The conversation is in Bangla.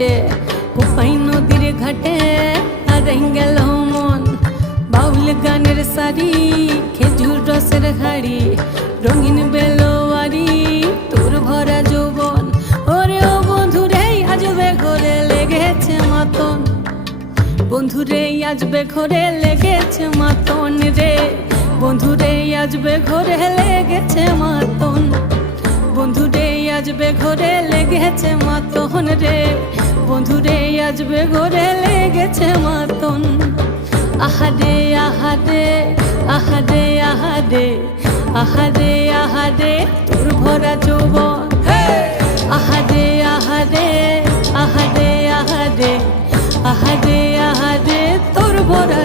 হেঁটে কোপাই নদীর ঘাটে হারাই গেল মন। বাউল গানের শাড়ি খেজুর রসের হাড়ি রঙিন বেলোয়ারি তোর ভরা যৌবন। ওরে ও বন্ধুরে আজবে ঘরে লেগেছে মাতন, বন্ধুরে আজবে ঘরে লেগেছে মাতন রে, বন্ধুরে আজবে ঘরে লেগেছে মাতন, বন্ধুরে আজবে ঘরে লেগেছে মাতন রে, বন্ধুরে আজবে ঘরে লেগেছে মাতন। আহারে আহারে আহারে আহারে আহারে আহারে তোর ভরা যৌবন। আহারে আহারে আহারে আহারে আহারে আহারে তোর ভরা